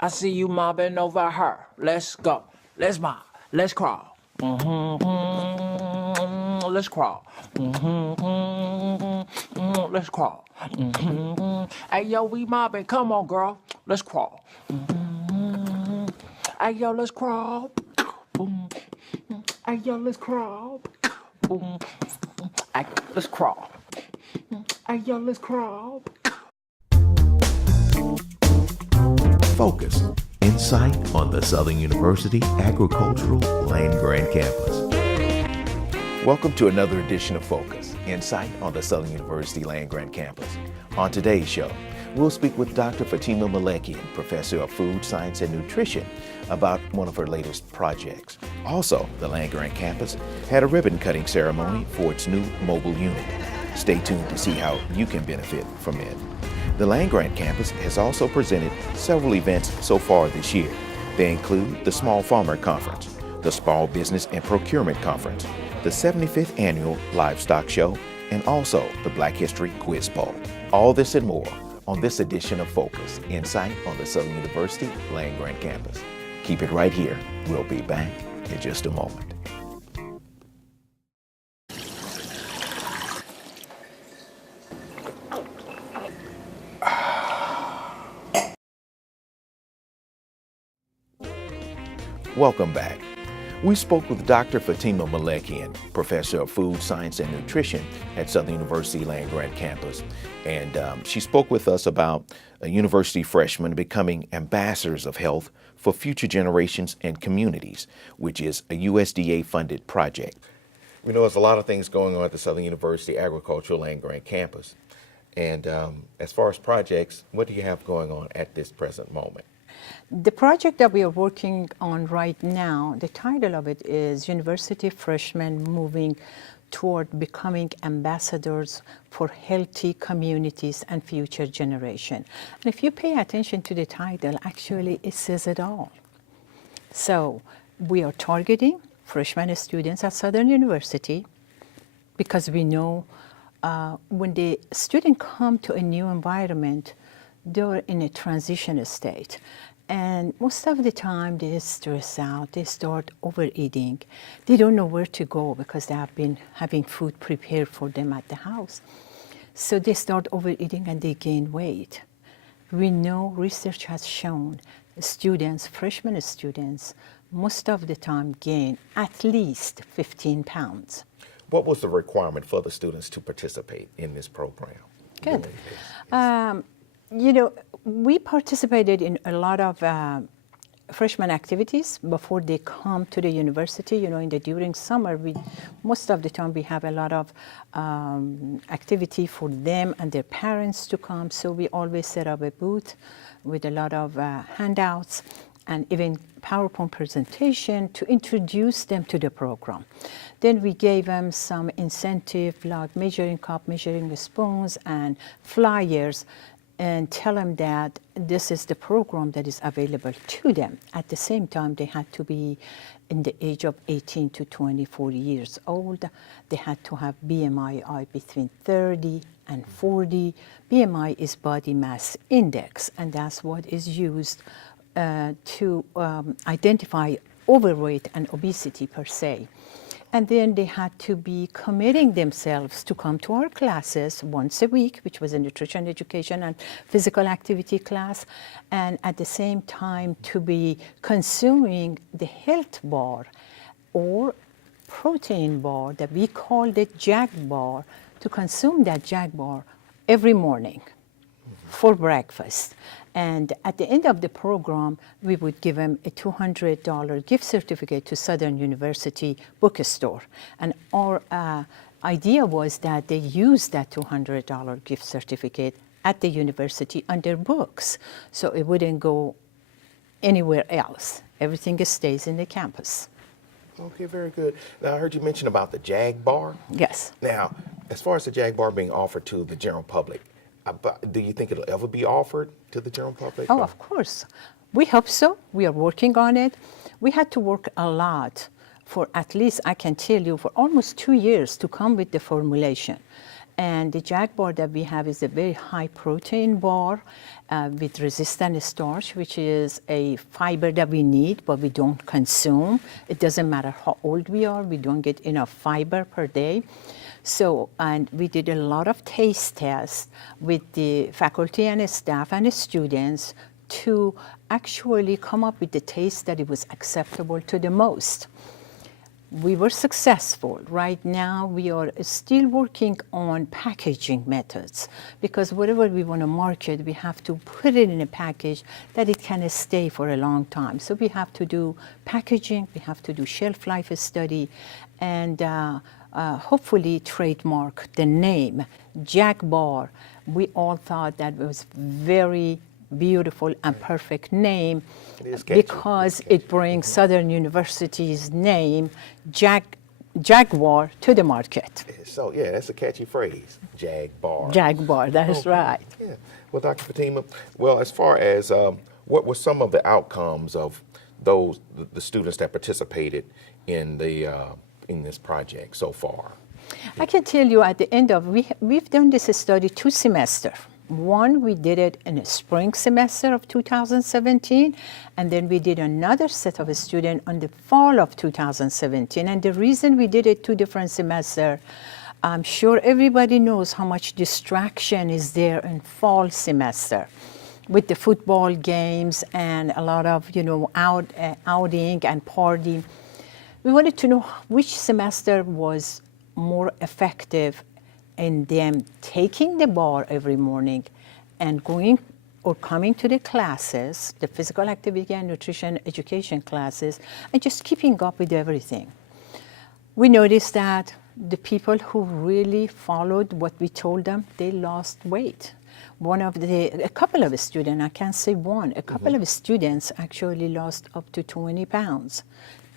I see you mobbing over her. Let's go. Let's mob. Let's crawl. Let's crawl. Let's crawl. Hey, yo, we mobbing. Come on, girl. Let's crawl. Hey, yo, let's crawl. Boom. Hey, yo, let's crawl. Boom. Hey, let's crawl. Hey, yo, let's crawl. Focus. Insight on the Southern University Agricultural Land-Grant Campus. Welcome to another edition of Focus. Insight on the Southern University Land-Grant Campus. On today's show, we'll speak with Dr. Fatima Malakian, Professor of Food Science and Nutrition, about one of her latest projects. Also, the Land-Grant Campus had a ribbon-cutting ceremony for its new mobile unit. Stay tuned to see how you can benefit from it. The Land-Grant Campus has also presented several events so far this year. They include the Small Farmer Conference, the Small Business and Procurement Conference, the 75th Annual Livestock Show, and also the Black History Quiz Bowl. All this and more on this edition of Focus, Insight on the Southern University Land-Grant Campus. Keep it right here. We'll be back in just a moment. Welcome back. We spoke with Dr. Fatima Malakian, Professor of Food Science and Nutrition at Southern University Land-Grant Campus. And she spoke with us about university freshmen becoming ambassadors of health for future generations and communities, which is a USDA-funded project. We know there's a lot of things going on at the Southern University Agricultural Land-Grant Campus. And as far as projects, what do you have going on at this present moment? The project that we are working on right now, the title of it is University Freshmen Moving Toward Becoming Ambassadors for Healthy Communities and Future Generation. And if you pay attention to the title, actually it says it all. So we are targeting freshman students at Southern University because we know when the student come to a new environment, they're in a transition state. And most of the time they stress out, they start overeating. They don't know where to go because they have been having food prepared for them at the house. So they start overeating and they gain weight. We know research has shown students, freshman students, most of the time gain at least 15 pounds. What was the requirement for the students to participate in this program? Good. You know, we participated in a lot of freshman activities before they come to the university. You know, during summer, most of the time we have a lot of activity for them and their parents to come. So we always set up a booth with a lot of handouts and even PowerPoint presentation to introduce them to the program. Then we gave them some incentive like measuring cup, measuring spoons, and flyers, and tell them that this is the program that is available to them. At the same time, they had to be in the age of 18 to 24 years old. They had to have BMI between 30 and 40. BMI is body mass index, and that's what is used to identify overweight and obesity per se. And then they had to be committing themselves to come to our classes once a week, which was a nutrition education and physical activity class, and at the same time to be consuming the health bar or protein bar that we called it JAG bar, to consume that JAG bar every morning for breakfast. And at the end of the program, we would give them a $200 gift certificate to Southern University bookstore. And our idea was that they use that $200 gift certificate at the university on their books, so it wouldn't go anywhere else. Everything stays in the campus. Okay, very good. Now, I heard you mention about the JAG bar. Yes. Now, as far as the JAG bar being offered to the general public, do you think it'll ever be offered to the general public? Oh, of course. We hope so. We are working on it. We had to work a lot for at least, I can tell you, for almost 2 years to come with the formulation. And the JAG bar that we have is a very high protein bar with resistant starch, which is a fiber that we need, but we don't consume. It doesn't matter how old we are, we don't get enough fiber per day. So, and we did a lot of taste tests with the faculty and staff and the students to actually come up with the taste that it was acceptable to the most. We were successful. Right now, we are still working on packaging methods because whatever we want to market, we have to put it in a package that it can stay for a long time. So we have to do packaging, we have to do shelf life study, and hopefully trademark the name, JAG Bar. We all thought that was very beautiful and perfect name because it brings Southern University's name, Jaguar, to the market. So, yeah, that's a catchy phrase, JAG Bar. JAG Bar, that's Okay. right. Yeah. Well, Dr. Fatima, well, as far as what were some of the outcomes of the students that participated in this project so far? I can tell you at the end of, we've done this study 2 semesters. One, we did it in the spring semester of 2017, and then we did another set of students on the fall of 2017. And the reason we did it 2 different semesters, I'm sure everybody knows how much distraction is there in fall semester with the football games and a lot of, outing and partying. We wanted to know which semester was more effective in them taking the bar every morning and going or coming to the classes, the physical activity and nutrition education classes, and just keeping up with everything. We noticed that the people who really followed what we told them, they lost weight. A couple of students, I can't say one, a couple of students actually lost up to 20 pounds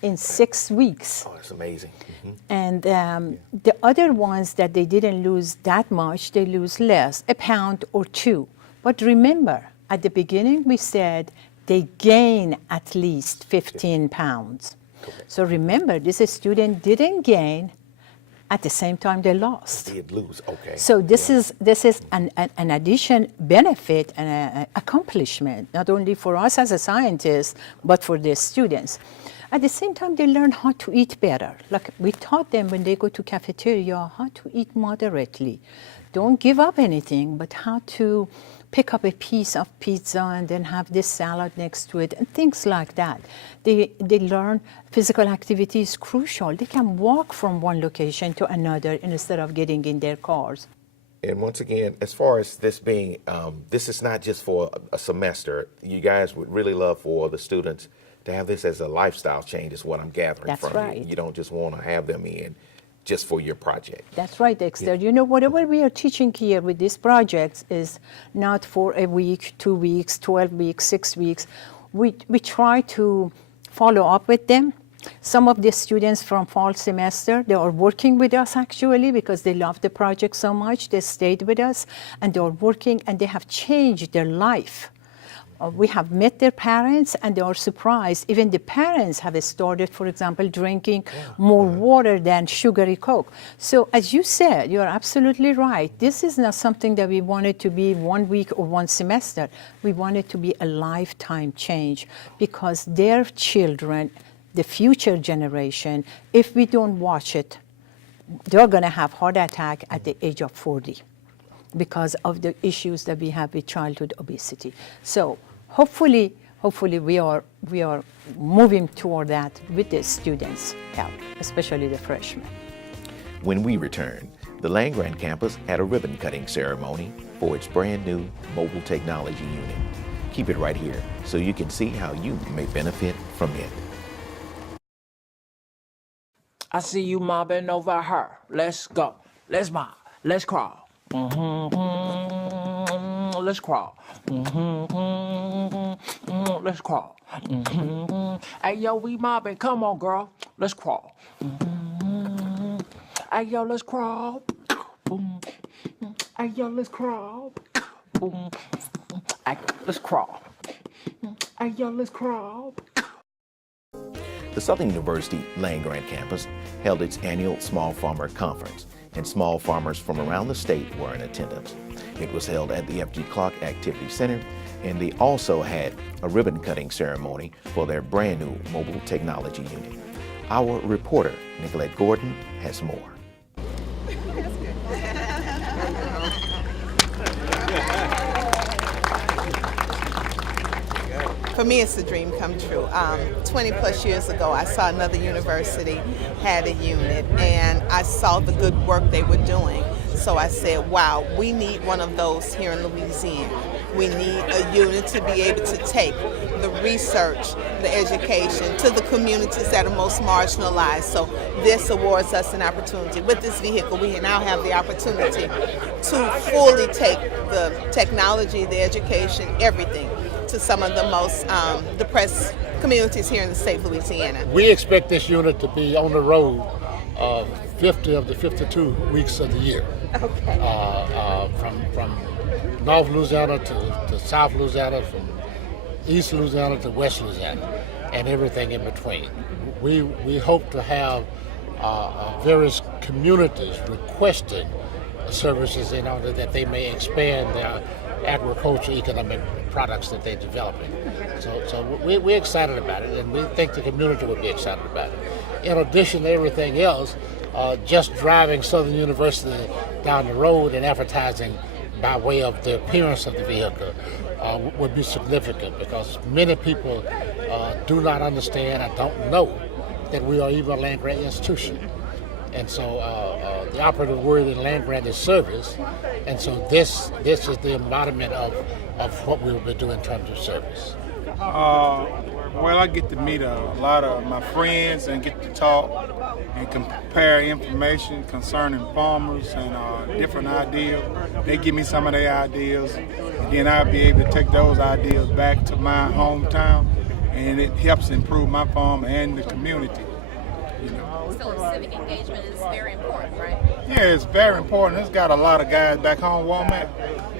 in 6 weeks. Oh, that's amazing. And the other ones that they didn't lose that much, they lose less, a pound or 2. But remember, at the beginning we said they gain at least 15 pounds. So remember, this student didn't gain, at the same time they lost. They did lose, okay. So this is an addition benefit and an accomplishment, not only for us as a scientist, but for the students. At the same time, they learn how to eat better. Like we taught them when they go to cafeteria how to eat moderately. Don't give up anything, but how to pick up a piece of pizza and then have this salad next to it and things like that. They learn physical activity is crucial. They can walk from one location to another instead of getting in their cars. And once again, as far as this being, this is not just for a semester. You guys would really love for the students to have this as a lifestyle change is what I'm gathering That's from right. you. You don't just want to have them in just for your project. That's right, Dexter. Yeah. Whatever we are teaching here with these projects is not for a week, 2 weeks, 12 weeks, 6 weeks. We try to follow up with them. Some of the students from fall semester, they are working with us actually because they love the project so much. They stayed with us and they are working and they have changed their life. We have met their parents and they are surprised. Even the parents have started, for example, drinking more water than sugary Coke. So as you said, you're absolutely right. This is not something that we wanted to be 1 week or 1 semester. We want it to be a lifetime change because their children, the future generation, if we don't watch it, they're going to have heart attack at the age of 40 because of the issues that we have with childhood obesity. So hopefully we are moving toward that with the students' help, especially the freshmen. When we return, the Land-Grant campus had a ribbon cutting ceremony for its brand new mobile technology unit. Keep it right here so you can see how you may benefit from it. I see you mobbing over her. Let's go. Let's mob. Let's crawl. Let's crawl. Let's crawl. Hey, yo, we mobbing. Come on, girl. Let's crawl. Hey, yo, let's crawl. Hey, yo, let's crawl. Hey, let's crawl. Hey, yo, let's crawl. The Southern University Land-Grant campus held its annual Small Farmer Conference, and small farmers from around the state were in attendance. It was held at the F.G. Clark Activity Center, and they also had a ribbon cutting ceremony for their brand new mobile technology unit. Our reporter, Nicolette Gordon, has more. For me, it's a dream come true. 20 plus years ago, I saw another university had a unit, and I saw the good work they were doing. So I said, wow, we need one of those here in Louisiana. We need a unit to be able to take the research, the education to the communities that are most marginalized. So this awards us an opportunity. With this vehicle, we now have the opportunity to fully take the technology, the education, everything to some of the most depressed communities here in the state of Louisiana. We expect this unit to be on the road 50 of the 52 weeks of the year. Okay. From North Louisiana to South Louisiana, from East Louisiana to West Louisiana, and everything in between. We hope to have various communities requesting services in order that they may expand their agricultural economic products that they're developing. So we're excited about it, and we think the community would be excited about it. In addition to everything else, just driving Southern University down the road and advertising by way of the appearance of the vehicle would be significant, because many people do not understand and don't know that we are even a land grant institution. And so the operative word in land grant is service, and so this is the embodiment of what we will be doing in terms of service. Well, I get to meet a lot of my friends and get to talk and compare information concerning farmers and different ideas. They give me some of their ideas, and then I'll be able to take those ideas back to my hometown, and it helps improve my farm and the community. You know. So civic engagement is very important, right? Yeah, it's very important. It's got a lot of guys back home, Walmart.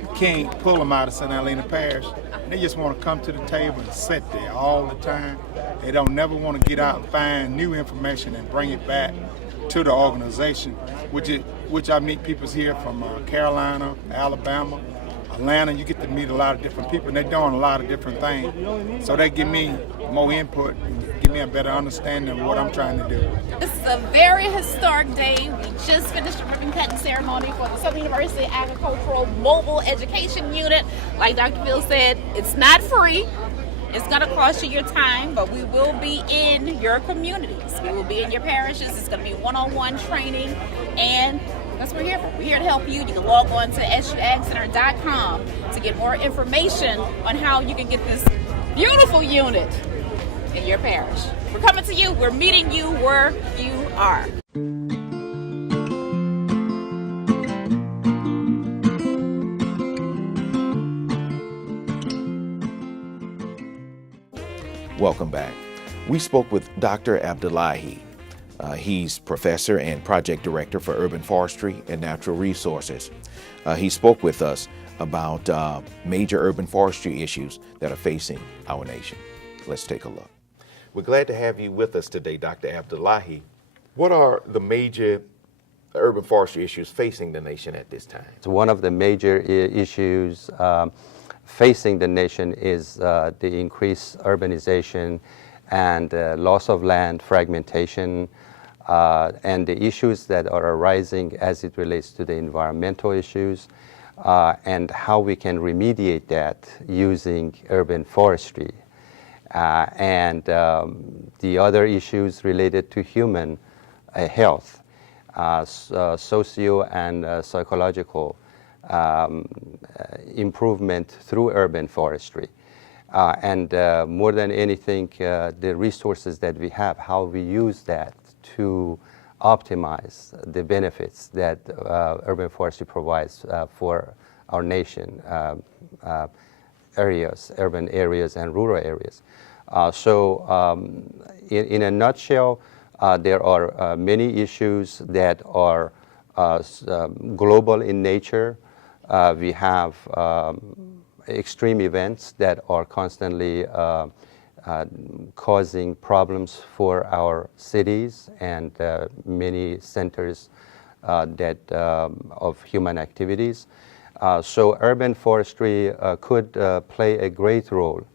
You can't pull them out of St. Helena Parish. They just want to come to the table and sit there all the time. They don't never want to get out and find new information and bring it back to the organization, which I meet people here from Carolina, Alabama, Atlanta. You get to meet a lot of different people, and they're doing a lot of different things. So they give me more input and give me a better understanding of what I'm trying to do. This is a very historic day. We just finished a ribbon cutting ceremony for the Southern University Agricultural Mobile Education Unit. Like Dr. Phil said, it's not free. It's going to cost you your time, but we will be in your communities. We will be in your parishes. It's going to be one-on-one training, and that's what we're here for. We're here to help you. You can log on to suagcenter.com to get more information on how you can get this beautiful unit in your parish. We're coming to you. We're meeting you where you are. Welcome back. We spoke with Dr. Abdullahi. He's professor and project director for urban forestry and natural resources. He spoke with us about major urban forestry issues that are facing our nation. Let's take a look. We're glad to have you with us today, Dr. Abdullahi. What are the major urban forestry issues facing the nation at this time? So one of the major issues facing the nation is the increased urbanization and loss of land, fragmentation, and the issues that are arising as it relates to the environmental issues, and how we can remediate that using urban forestry. And the other issues related to human health, socio and psychological improvement through urban forestry. And more than anything, the resources that we have, how we use that to optimize the benefits that urban forestry provides for our nation, areas, urban areas and rural areas. In a nutshell, there are many issues that are global in nature. We have extreme events that are constantly causing problems for our cities and many centers of human activities. So urban forestry could play a great role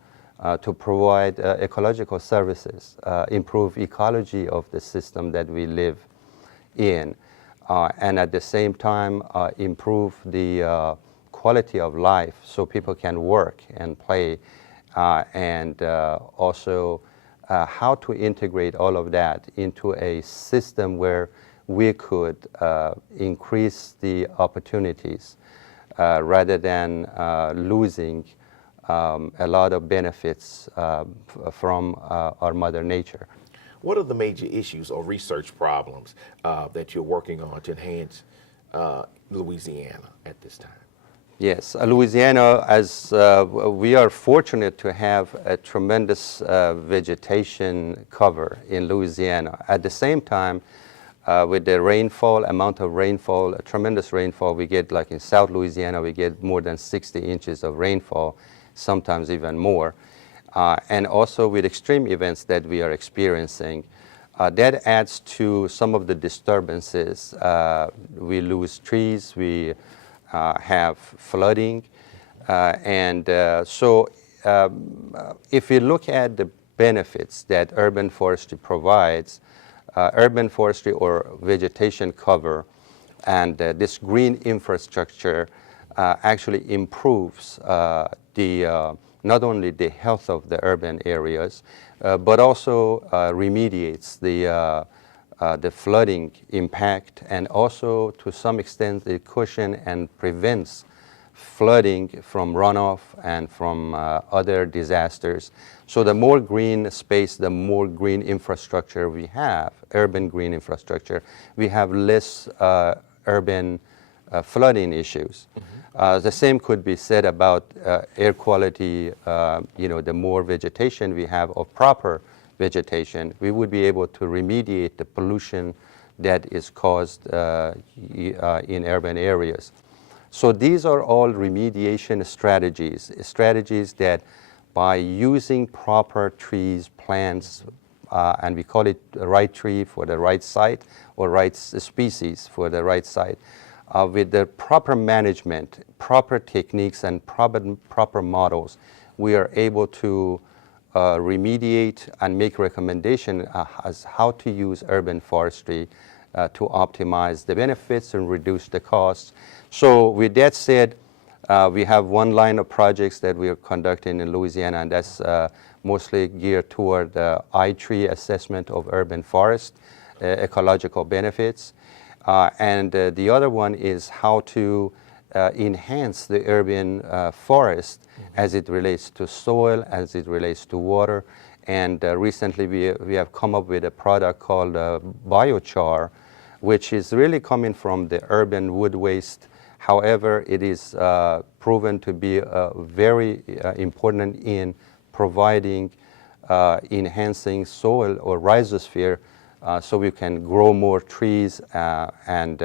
to provide ecological services, improve ecology of the system that we live in, and at the same time improve the quality of life so people can work and play, and also how to integrate all of that into a system where we could increase the opportunities rather than losing a lot of benefits from our Mother Nature. What are the major issues or research problems that you're working on to enhance Louisiana at this time? Yes, Louisiana, as we are fortunate to have a tremendous vegetation cover in Louisiana. At the same time, with the rainfall, amount of rainfall, tremendous rainfall, we get, like in South Louisiana, we get more than 60 inches of rainfall, sometimes even more. And also with extreme events that we are experiencing, that adds to some of the disturbances. We lose trees, we have flooding, and so if we look at the benefits that urban forestry provides, urban forestry or vegetation cover and this green infrastructure actually improves not only the health of the urban areas, but also remediates the flooding impact, and also to some extent it cushions and prevents flooding from runoff and from other disasters. So the more green space, the more green infrastructure we have, urban green infrastructure, we have less urban flooding issues. The same could be said about air quality. The more vegetation we have of proper vegetation, we would be able to remediate the pollution that is caused in urban areas. So these are all remediation strategies that by using proper trees, plants, and we call it the right tree for the right site or right species for the right site, with the proper management, proper techniques, and proper models, we are able to remediate and make recommendation as how to use urban forestry to optimize the benefits and reduce the costs. So with that said, we have one line of projects that we are conducting in Louisiana, and that's mostly geared toward the I-tree assessment of urban forest, ecological benefits. And the other one is how to enhance the urban forest as it relates to soil, as it relates to water. And recently we have come up with a product called biochar, which is really coming from the urban wood waste. However, it is proven to be very important in providing enhancing soil or rhizosphere so we can grow more trees and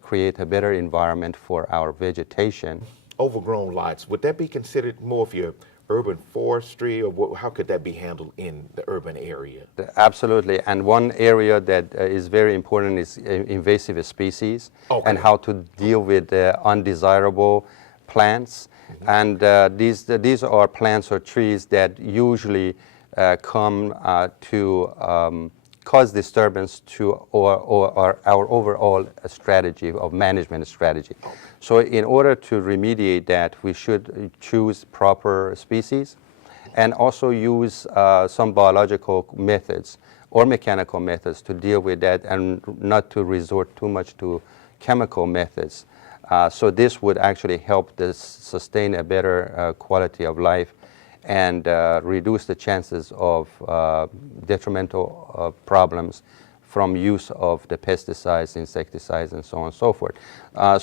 create a better environment for our vegetation. Overgrown lots, would that be considered more of your urban forestry, or how could that be handled in the urban area? Absolutely, and one area that is very important is invasive species, and how to deal with undesirable plants. And these are plants or trees that usually come to cause disturbance to or our overall strategy of management strategy. So in order to remediate that, we should choose proper species and also use some biological methods or mechanical methods to deal with that, and not to resort too much to chemical methods. So this would actually help this sustain a better quality of life and reduce the chances of detrimental problems from use of the pesticides, insecticides, and so on and so forth.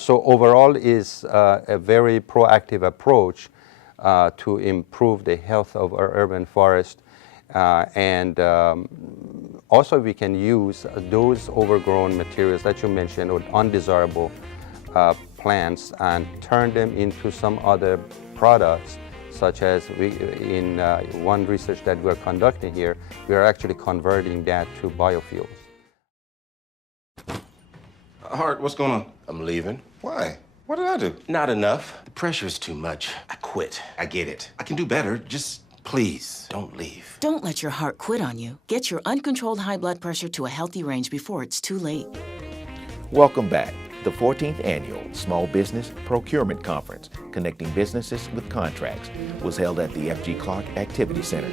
So overall is a very proactive approach to improve the health of our urban forest. And also we can use those overgrown materials that you mentioned, or undesirable plants, and turn them into some other products, such as in one research that we're conducting here, we are actually converting that to biofuels. Hart, what's going on? I'm leaving. Why? What did I do? Not enough. The pressure is too much. I quit. I get it. I can do better. Just please don't leave. Don't let your heart quit on you. Get your uncontrolled high blood pressure to a healthy range before it's too late. Welcome back. The 14th Annual Small Business Procurement Conference, Connecting Businesses with Contracts, was held at the F.G. Clark Activity Center,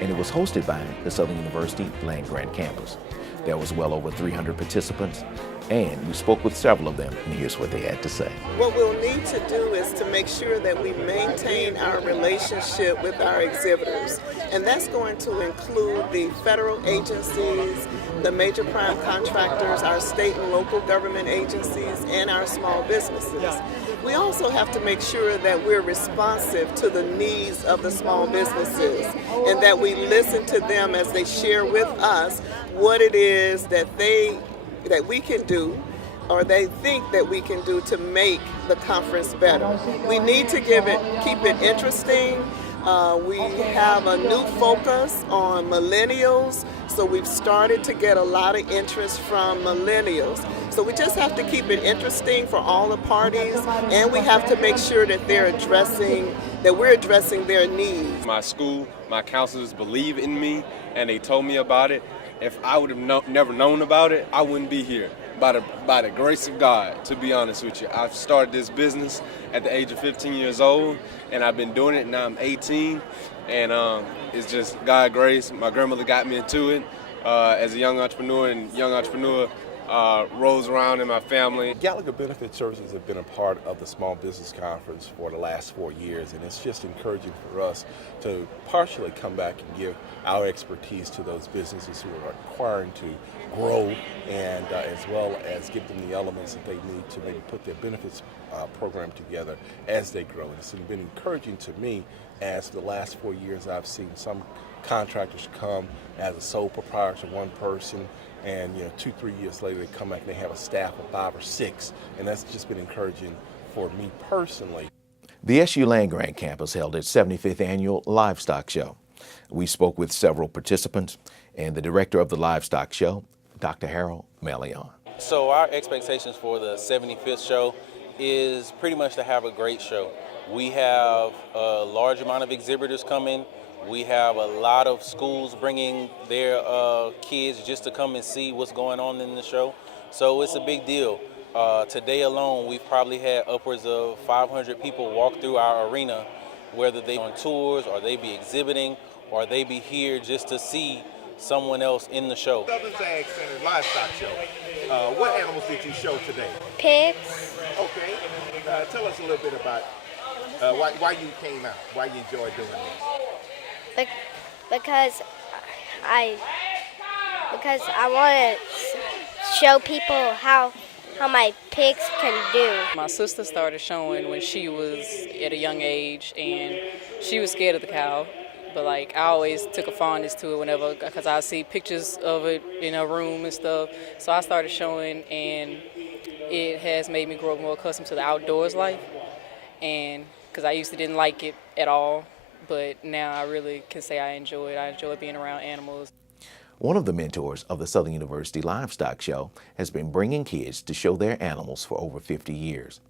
and it was hosted by the Southern University Land Grant Campus. There was well over 300 participants, and we spoke with several of them, and here's what they had to say. What we'll need to do is to make sure that we maintain our relationship with our exhibitors, and that's going to include the federal agencies, the major prime contractors, our state and local government agencies, and our small businesses. We also have to make sure that we're responsive to the needs of the small businesses and that we listen to them as they share with us what it is that we can do or they think that we can do to make the conference better. We need to keep it interesting. We have a new focus on millennials, so we've started to get a lot of interest from millennials. So we just have to keep it interesting for all the parties, and we have to make sure that we're addressing their needs. My school, my counselors believe in me, and they told me about it. If I would have never known about it, I wouldn't be here. By the grace of God, to be honest with you. I've started this business at the age of 15 years old, and I've been doing it, now I'm 18, and it's just God's grace. My grandmother got me into it as a young entrepreneur, and young entrepreneur rolls around in my family. Gallagher Benefit Services have been a part of the Small Business Conference for the last 4 years, and it's just encouraging for us to partially come back and give our expertise to those businesses who are requiring to grow, and as well as give them the elements that they need to maybe put their benefits program together as they grow. And it's been encouraging to me as the last 4 years I've seen some contractors come as a sole proprietor, one person, and 2-3 years later they come back and they have a staff of 5 or 6, and that's just been encouraging for me personally. The SU Land Grant Campus held its 75th Annual Livestock Show. We spoke with several participants and the director of the Livestock Show, Dr. Fatima Malakian. So our expectations for the 75th show is pretty much to have a great show. We have a large amount of exhibitors coming. We have a lot of schools bringing their kids just to come and see what's going on in the show. So it's a big deal. Today alone, we've probably had upwards of 500 people walk through our arena, whether they on tours or they be exhibiting or they be here just to see someone else in the show. Southern Ag Center Livestock Show. What animals did you show today? Pigs. Okay. Tell us a little bit about why you came out, why you enjoyed doing this. Because I want to show people how my pigs can do. My sister started showing when she was at a young age, and she was scared of the cow. But I always took a fondness to it whenever, because I see pictures of it in a room and stuff. So I started showing, and it has made me grow more accustomed to the outdoors life. And because I used to didn't like it at all, but now I really can say I enjoy it. I enjoy being around animals. One of the mentors of the Southern University Livestock Show has been bringing kids to show their animals for over 50 years.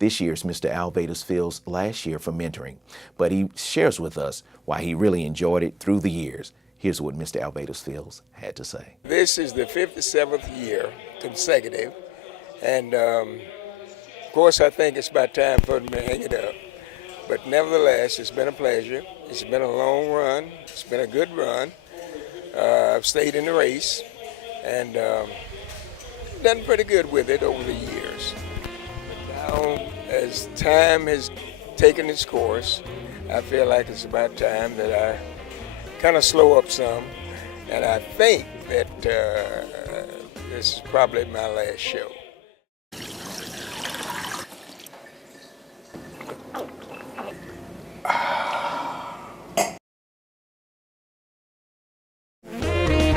This year's Mr. Alvatus Fields' last year for mentoring, but he shares with us why he really enjoyed it through the years. Here's what Mr. Alvatus Fields had to say. This is the 57th year consecutive, and of course I think it's about time for them to hang it up. But nevertheless, it's been a pleasure. It's been a long run. It's been a good run. I've stayed in the race and done pretty good with it over the years. Now, as time has taken its course, I feel like it's about time that I kind of slow up some, and I think that this is probably my last show.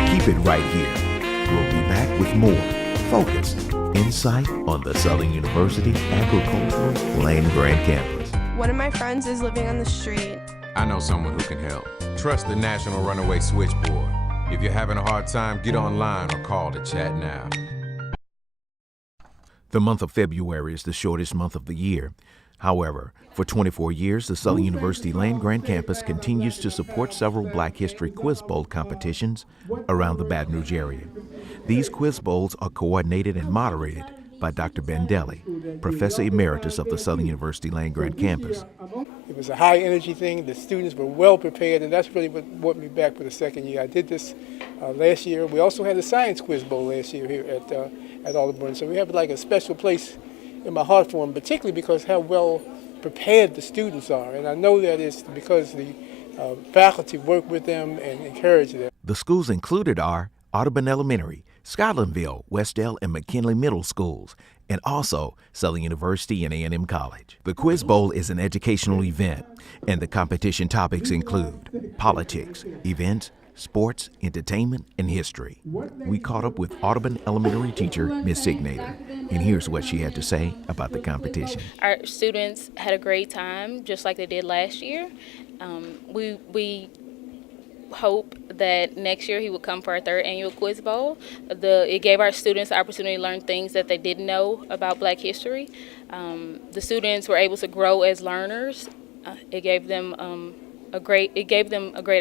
Keep it right here. We'll be back with more Focus, Insight on the Southern University Agricultural Land Grant Campus. One of my friends is living on the street. I know someone who can help. Trust the National Runaway Switchboard. If you're having a hard time, get online or call to chat now. The month of February is the shortest month of the year. However, for 24 years, the Southern University land-grant campus continues to support several Black History Quiz Bowl competitions around the Baton Rouge area. These quiz bowls are coordinated and moderated by Dr. Bendelli, Professor Emeritus of the Southern University land-grant campus. It was a high-energy thing. The students were well prepared, and that's really what brought me back for the second year. I did this last year. We also had a science quiz bowl last year here at Audubon, so we have like a special place in my heart for them, particularly because how well prepared the students are. And I know that it's because the faculty work with them and encourage them. The schools included are Audubon Elementary, Scotlandville, Westdale, and McKinley Middle Schools, and also Southern University and A&M College. The Quiz Bowl is an educational event, and the competition topics include politics, events, sports, entertainment, and history. We caught up with Audubon Elementary teacher, Ms. Signator, and here's what she had to say about the competition. Our students had a great time, just like they did last year. We hope that next year he would come for our third annual Quiz Bowl. It gave our students the opportunity to learn things that they didn't know about Black history. The students were able to grow as learners. It gave them a great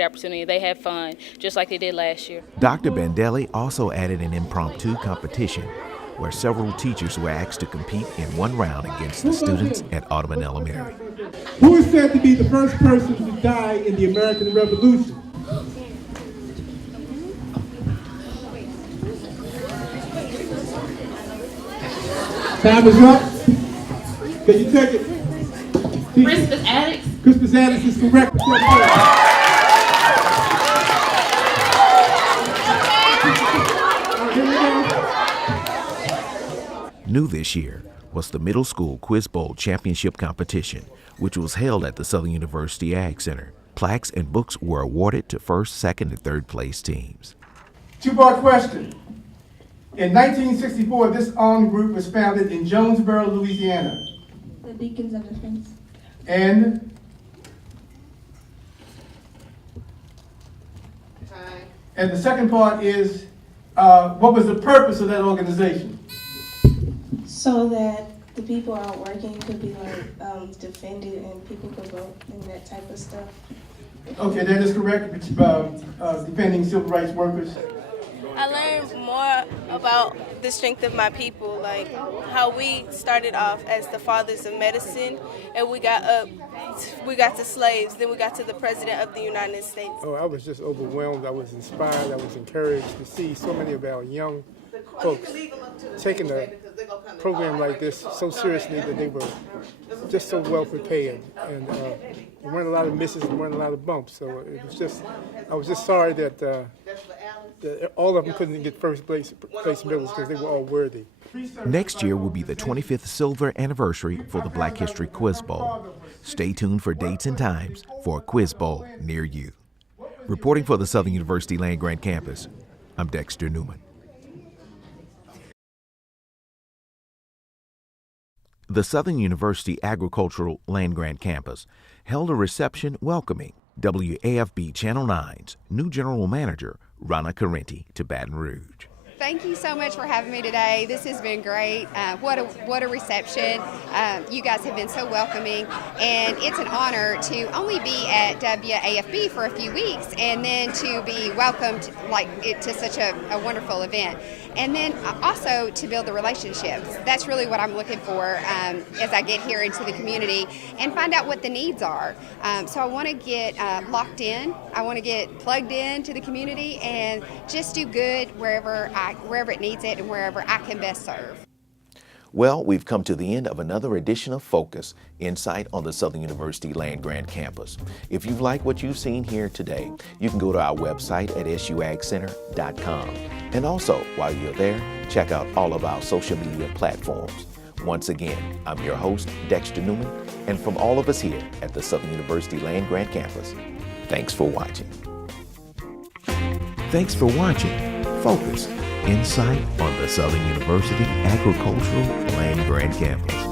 opportunity. They had fun, just like they did last year. Dr. Bendelli also added an impromptu competition where several teachers were asked to compete in one round against the students at Audubon Elementary. Who is said to be the first person to die in the American Revolution? Time is up. Can you take it? Crispus Attucks. Crispus Attucks is correct. New this year was the Middle School Quiz Bowl Championship Competition, which was held at the Southern University Ag Center. Plaques and books were awarded to first, second, and third place teams. Two-part question. In 1964, this armed group was founded in Jonesboro, Louisiana. The Deacons of Defense. And? And the second part is, what was the purpose of that organization? So that the people out working could be like defended and people could vote and that type of stuff. Okay, that is correct. Defending civil rights workers. I learned more about the strength of my people, like how we started off as the fathers of medicine, and we got to slaves, then we got to the President of the United States. Oh, I was just overwhelmed. I was inspired. I was encouraged to see so many of our young folks taking a program like this so seriously that they were just so well prepared. And there weren't a lot of misses, there weren't a lot of bumps. So it was just, I was just sorry that all of them couldn't get first place medals because they were all worthy. Next year will be the 25th silver anniversary for the Black History Quiz Bowl. Stay tuned for dates and times for a Quiz Bowl near you. Reporting for the Southern University land-grant campus, I'm Dexter Newman. The Southern University Agricultural Land-Grant Campus held a reception welcoming WAFB Channel 9's new General Manager, Rana Carenti, to Baton Rouge. Thank you so much for having me today. This has been great. What a reception. You guys have been so welcoming, and it's an honor to only be at WAFB for a few weeks and then to be welcomed to such a wonderful event. And then also to build the relationships. That's really what I'm looking for as I get here into the community and find out what the needs are. So I want to get locked in. I want to get plugged in to the community and just do good wherever it needs it and wherever I can best serve. Well, we've come to the end of another edition of Focus, Insight on the Southern University land-grant campus. If you've liked what you've seen here today, you can go to our website at suagcenter.com. And also, while you're there, check out all of our social media platforms. Once again, I'm your host, Dexter Newman, and from all of us here at the Southern University land-grant campus, thanks for watching. Thanks for watching Focus, Insight on the Southern University Agricultural Land-Grant Campus.